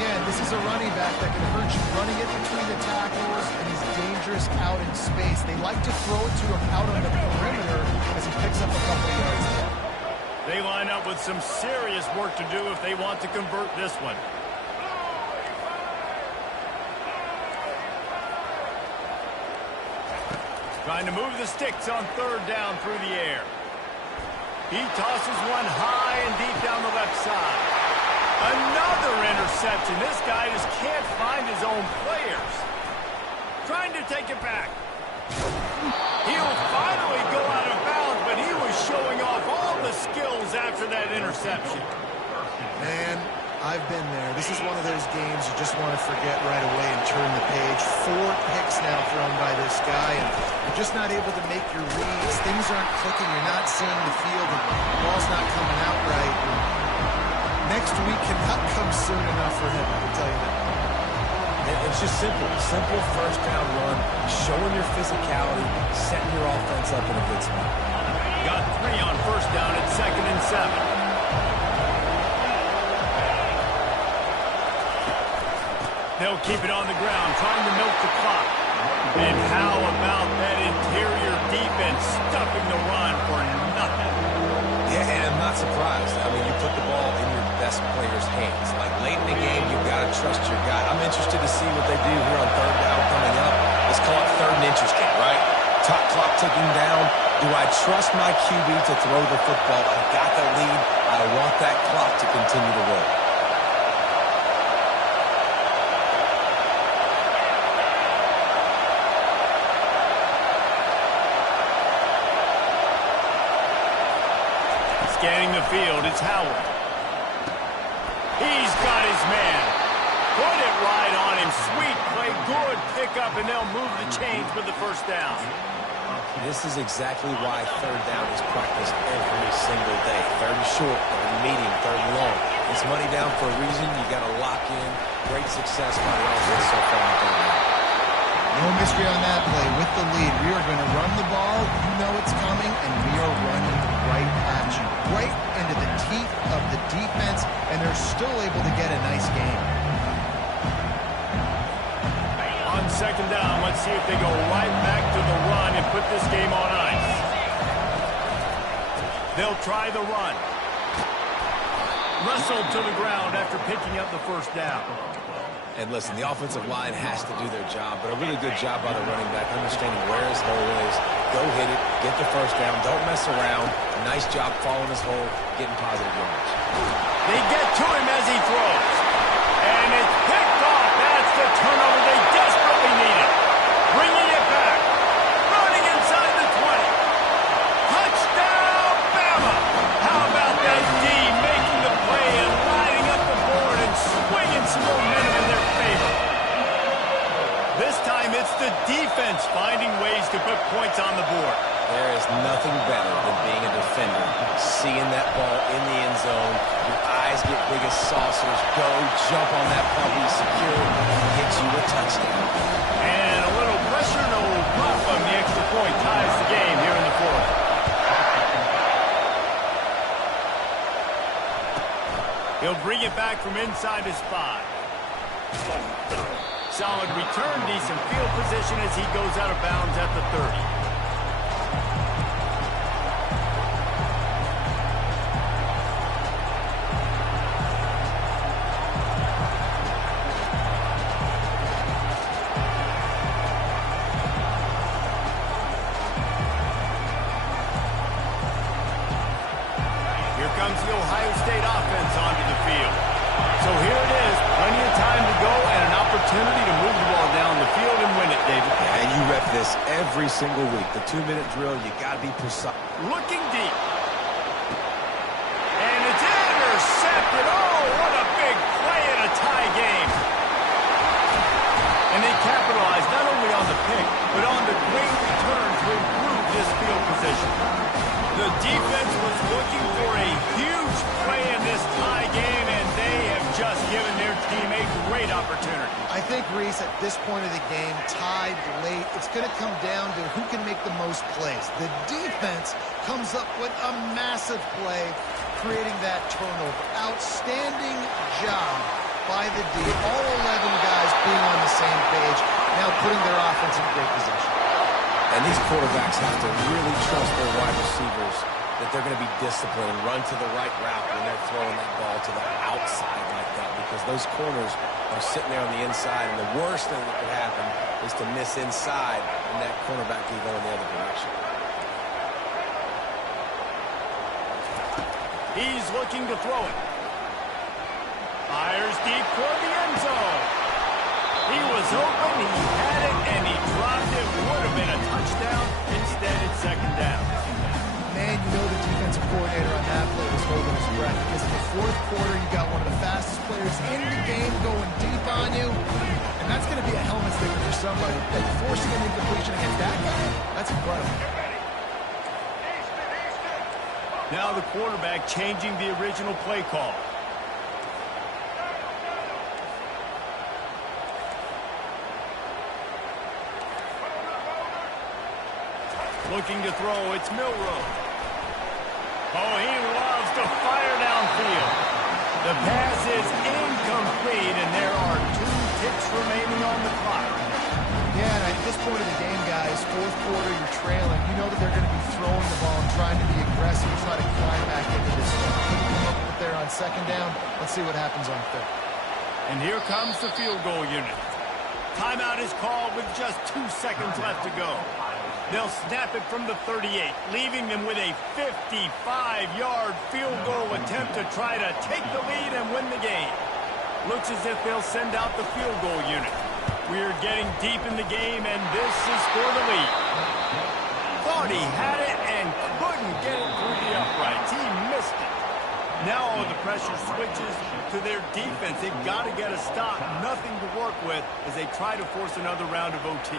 Again, this is a running back that can hurt you running it between the tackles, and he's dangerous out in space. They like to throw it to him out on the perimeter as he picks up a couple of yards there. They line up with some serious work to do if they want to convert this one. Trying to move the sticks on 3rd down through the air. He tosses one high and deep down the left side. Another interception. This guy just can't find his own players. Trying to take it back. He'll finally go out of bounds, but he was showing off all the skills after that interception. Man, I've been there. This is one of those games you just want to forget right away and turn the page. 4 picks now thrown by this guy, and you're just not able to make your reads. Things aren't clicking. You're not seeing the field. The ball's not coming out right. Next week cannot come soon enough for him, I can tell you that. It's just simple. Simple first down run, showing your physicality, setting your offense up in a good spot. Got 3 on first down at 2nd and 7. They'll keep it on the ground, trying to milk the clock. And how about that interior defense stuffing the run for nothing? Yeah, and I'm not surprised. I mean, you put the ball in your best player's hands. Like, late in the game, you've got to trust your guy. I'm interested to see what they do here on 3rd down coming up. Let's call it 3rd and interesting, right? Top clock ticking down. Do I trust my QB to throw the football? I've got the lead. I want that clock to continue to roll. Scanning the field, it's Howard. He's got his man. Put it right on him. Sweet play, good pickup, and they'll move the chains with the first down. This is exactly why 3rd down is practiced every single day. 3rd and short, 3rd and medium, 3rd and long. It's money down for a reason. You got to lock in. Great success by the offense so far on 3rd down. No mystery on that play. With the lead, we are going to run the ball. You know it's coming, and we are running right at you. Right into the teeth of the defense, and they're still able to get a nice game. On 2nd down, let's see if they go right back to the run and put this game on ice. They'll try the run. Wrestled to the ground after picking up the first down. And listen, the offensive line has to do their job, but a really good job by the running back, understanding where his hole is. Go hit it, get the first down, don't mess around. Nice job following his hole, getting positive yards. They get to him as he throws. And it's picked off. That's the turnover they desperately needed. Bringing it back. Running inside the 20. Touchdown, Bama! How about that D making the play and lining up the board and swinging some momentum in their favor? This time it's the defense finding ways to put points on the board. There is nothing better than being a defender, seeing that ball in the end zone. Your eyes get big as saucers. Go, jump on that puppy, secure, and get you a touchdown. And a little pressure, no problem. The extra point ties the game here in the 4th. He'll bring it back from inside his 5. Solid return, decent field position as he goes out of bounds at the 30. Comes the Ohio State offense onto the field. So here it is, plenty of time to go and an opportunity to move the ball down the field and win it, David. Yeah, and you rep this every single week. The 2-minute drill, you got to be precise. Looking deep. And it's intercepted. Oh, what a big play in a tie game. And they capitalized not only on the pick, but on the great return to improve this field position. The defense was looking for a huge play in this tie game, and they have just given their team a great opportunity. I think, Reese, at this point of the game, tied late, it's going to come down to who can make the most plays. The defense comes up with a massive play, creating that turnover. Outstanding job by the D. All 11 guys being on the same page, now putting their offense in great position. And these quarterbacks have to really trust their wide receivers that they're going to be disciplined and run to the right route when they're throwing that ball to the outside like that, because those corners are sitting there on the inside, and the worst thing that could happen is to miss inside and that cornerback can go in the other direction. He's looking to throw it. Fires deep toward the end zone. He was open, he had it, and he dropped it. Would have been a touchdown. Instead, it's 2nd down. Man, you know the defensive coordinator on that somebody. Like forcing an incompletion against that guy, that's incredible. Now the quarterback changing the original play call. Looking to throw, it's Milroe. Oh, he loves to fire downfield. The pass is incomplete, and there are 2 ticks remaining on the clock. Yeah, and at this point of the game, guys, fourth quarter, you're trailing. You know that they're going to be throwing the ball and trying to be aggressive and try to climb back into this one. Come up with there on second down. Let's see what happens on third. And here comes the field goal unit. Timeout is called with just 2 seconds left to go. They'll snap it from the 38, leaving them with a 55-yard field goal attempt to try to take the lead and win the game. Looks as if they'll send out the field goal unit. We're getting deep in the game, and this is for the lead. Thought he had it and couldn't get it through the uprights. He missed it. Now all the pressure switches to their defense. They've got to get a stop. Nothing to work with as they try to force another round of OT.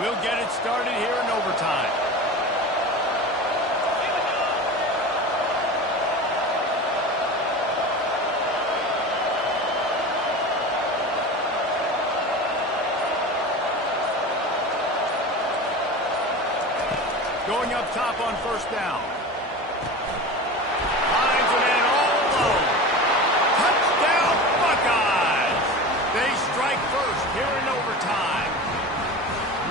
We'll get it started here in overtime. Going up top on first down. Finds it in all alone. Touchdown, Buckeyes! They strike first here in overtime.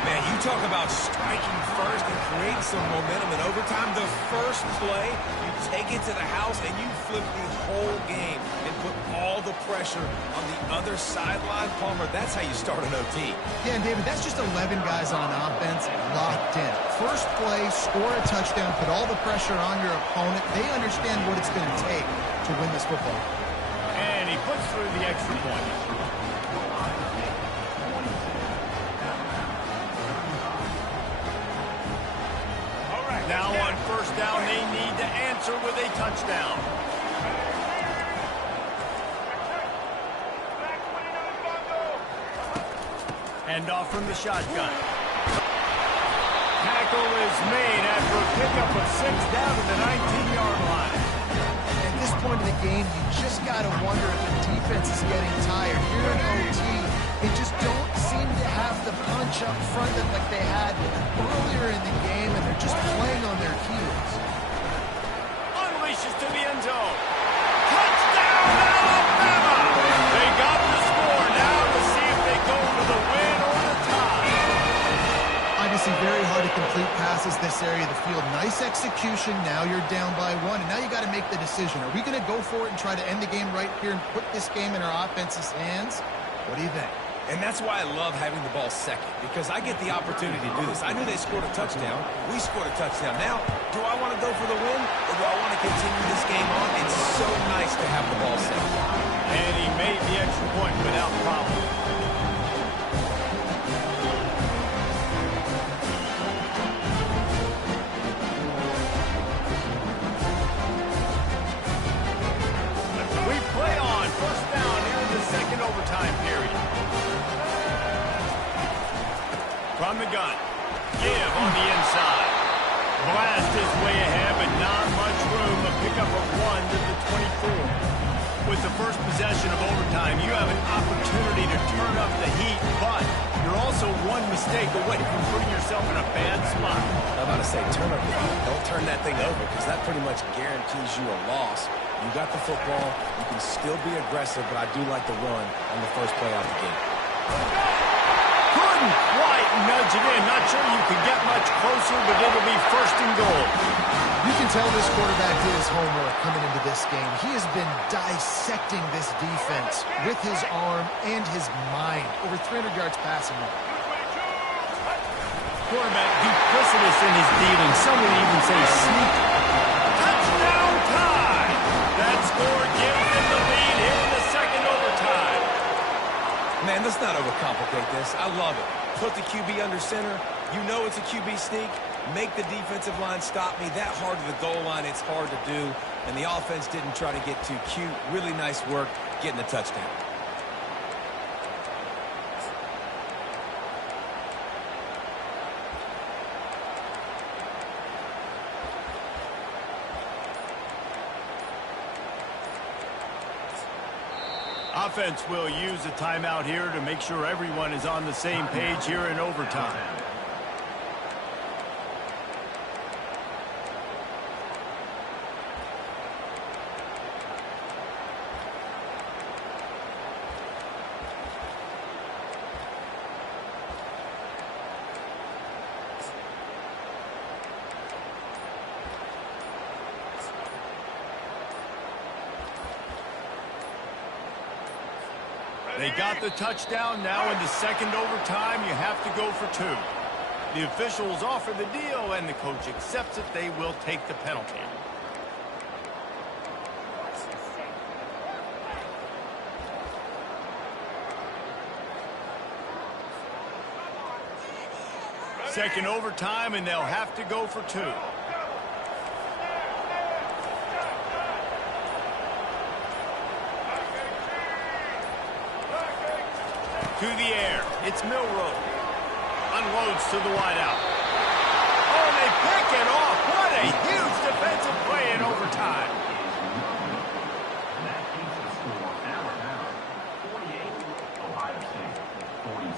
Man, you talk about striking first and creating some momentum in overtime. The first play, you take it to the house and you flip the whole game and put all the pressure on the other sideline. Palmer, that's how you start an OT. Yeah, and David, that's just 11 guys on offense locked in. First play, score a touchdown, put all the pressure on your opponent. They understand what it's going to take to win this football. And he puts through the extra point. Now on first down, they need to answer with a touchdown. Hand off from the shotgun. Tackle is made after a pickup of 6 down to the 19-yard line. At this point in the game, you just got to wonder if the defense is getting tired. Here in OT, they just don't seem to have the punch up front that like they had earlier in the game, and they're just playing on their heels. Unleashes to the end zone. Touchdown, Alabama! They got the score. Now to see if they go for the win or the tie. Obviously, very hard to complete passes this area of the field. Nice execution. Now you're down by 1, and now you got to make the decision. Are we going to go for it and try to end the game right here and put this game in our offense's hands? What do you think? And that's why I love having the ball second, because I get the opportunity to do this. I knew they scored a touchdown. We scored a touchdown. Now, do I want to go for the win, or do I want to continue this game on? It's so nice to have the ball second. And he made the extra point without problem. We play on first down here in the second overtime period. From the gun, give on the inside. Blast his way ahead, but not much room. A pickup of 1 to the 24. With the first possession of overtime, you have an opportunity to turn up the heat, but you're also one mistake away from putting yourself in a bad spot. I'm about to say, turn up the heat. Don't turn that thing over, because that pretty much guarantees you a loss. You got the football. You can still be aggressive, but I do like the run on the first play out the game. Couldn't quite nudge it in. Not sure you could get much closer, but it'll be first and goal. You can tell this quarterback did his homework coming into this game. He has been dissecting this defense with his arm and his mind. Over 300 yards passing. Quarterback duplicitous in his dealing. Some would even say sneaky. Touchdown tie! That score gives them the lead here in the second overtime. Man, the Let's not overcomplicate this. I love it. Put the QB under center. You know it's a QB sneak. Make the defensive line stop me. That hard to the goal line, it's hard to do. And the offense didn't try to get too cute. Really nice work getting the touchdown. Offense will use a timeout here to make sure everyone is on the same page here in overtime. They got the touchdown. Now in the second overtime, you have to go for two. The officials offer the deal, and the coach accepts it. They will take the penalty. Second overtime, and they'll have to go for two. To the air. It's Milrow. Unloads to the wideout. Oh, and they pick it off. What a huge defensive play in overtime. That keeps the score now 48, Ohio State 42.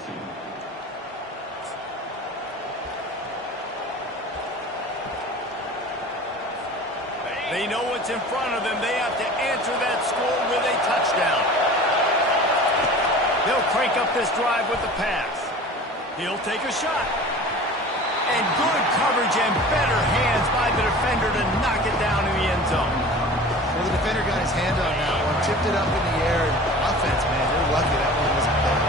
They know what's in front of them. They have to answer that score with a touchdown. They'll crank up this drive with the pass. He'll take a shot. And good coverage and better hands by the defender to knock it down in the end zone. Well, the defender got his hand on that one, tipped it up in the air. And offense, man, they're lucky that one wasn't there.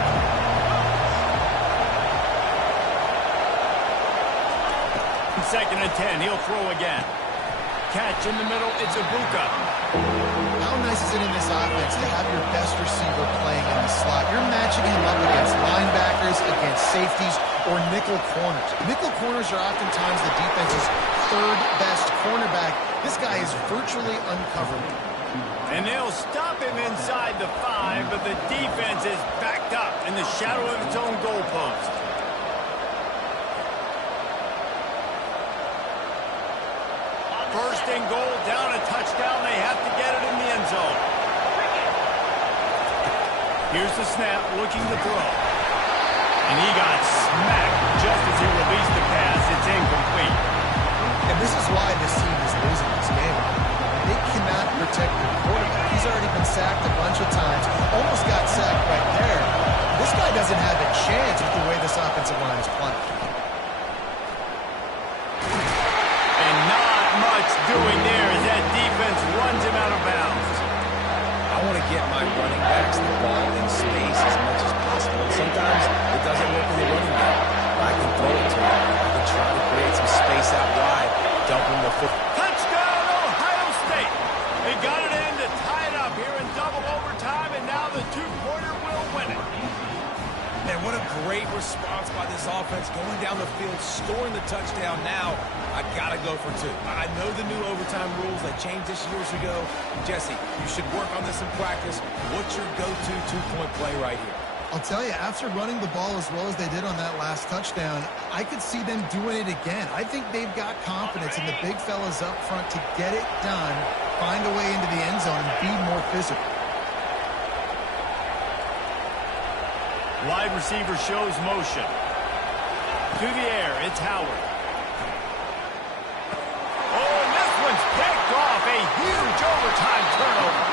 Second and 10. He'll throw again. Catch in the middle. It's Ibuka. How nice is it in this offense to have your best receiver playing in the slot? You're matching him up against linebackers, against safeties, or nickel corners. Nickel corners are oftentimes the defense's third best cornerback. This guy is virtually uncoverable. And they'll stop him inside the 5, but the defense is backed up in the shadow of its own goalpost. First and goal, down a touchdown. They have to get it in the end zone. Here's the snap, looking to throw. And he got smacked just as he released the pass. It's incomplete. And this is why this team is losing this game. They cannot protect their quarterback. He's already been sacked a bunch of times. Almost got sacked right there. This guy doesn't have a chance with the way this offensive line is playing. Doing there as that defense runs him out of bounds. I want to get my running backs the ball in space as much as possible. And sometimes it doesn't work in the running game. I can throw it to him. I can try to create some space out wide, dump him the foot. Touchdown, Ohio State! They got it in to tie it up here in double overtime, and now the two-pointer will win it. Man, what a great response by this offense, going down the field, scoring the touchdown. Now, I got to go for two. I know the new overtime rules that changed this years ago. Jesse, you should work on this in practice. What's your go-to two-point play right here? I'll tell you, after running the ball as well as they did on that last touchdown, I could see them doing it again. I think they've got confidence in the big fellas up front to get it done, find a way into the end zone, and be more physical. Wide receiver shows motion. To the air, it's Howard. Oh, and this one's picked off. A huge overtime turnover.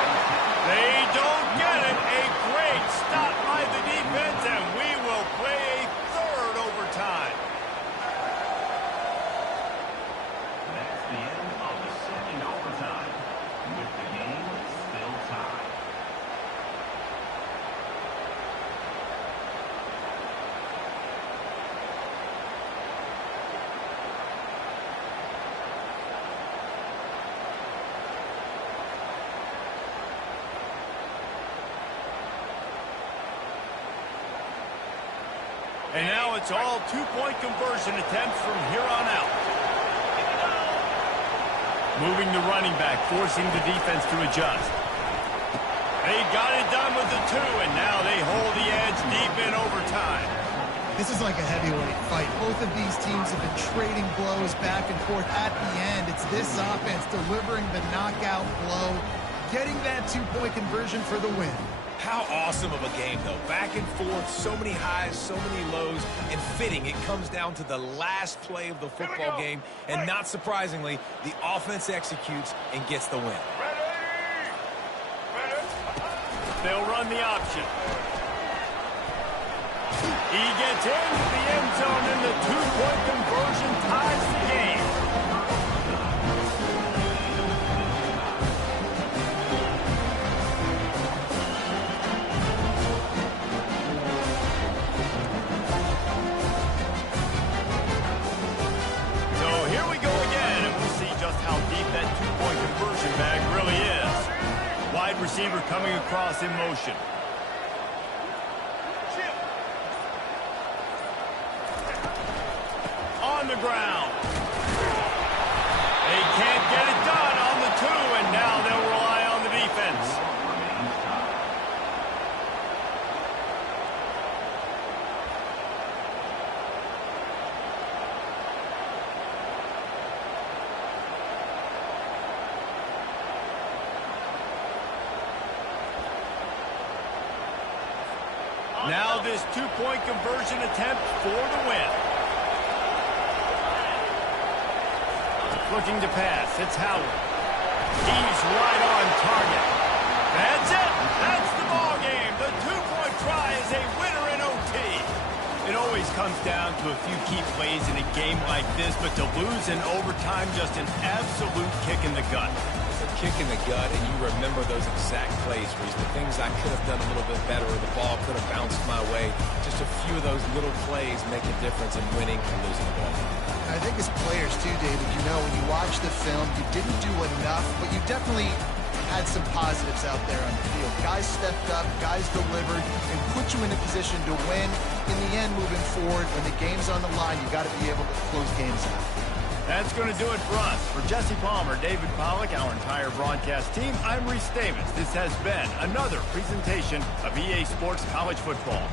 They don't get it. A great stop by the defense, and we will play a third overtime. That's the end of the second overtime, with the game still tied. And now it's all two-point conversion attempts from here on out. Moving the running back, forcing the defense to adjust. They got it done with the 2, and now they hold the edge deep in overtime. This is like a heavyweight fight. Both of these teams have been trading blows back and forth. At the end, it's this offense delivering the knockout blow, getting that two-point conversion for the win. How awesome of a game, though. Back and forth, so many highs, so many lows, and fitting. It comes down to the last play of the football game, and not surprisingly, the offense executes and gets the win. They'll run the option. He gets into the end zone, and the two-point conversion ties the game. So here we go again, and we'll see just how deep that two-point conversion bag really is. Wide receiver coming across in motion. On the ground. They can't get it done on the 2, and now they'll rely on the defense. Now this two-point conversion attempt for the win. Looking to pass. It's Howard. He's right on target. That's it. That's the ball game. The two-point try is a winner in OT. It always comes down to a few key plays in a game like this, but to lose in overtime, just an absolute kick in the gut. It's a kick in the gut, and you remember those exact plays, Reese. The things I could have done a little bit better, or the ball could have bounced my way. Just a few of those little plays make a difference in winning or losing the ball. I think as players too, David, when you watch the film, you didn't do enough, but you definitely had some positives out there on the field. Guys stepped up, guys delivered, and put you in a position to win. In the end, moving forward, when the game's on the line, you got to be able to close games out. That's going to do it for us. For Jesse Palmer, David Pollack, our entire broadcast team, I'm Reese Davis. This has been another presentation of EA Sports College Football.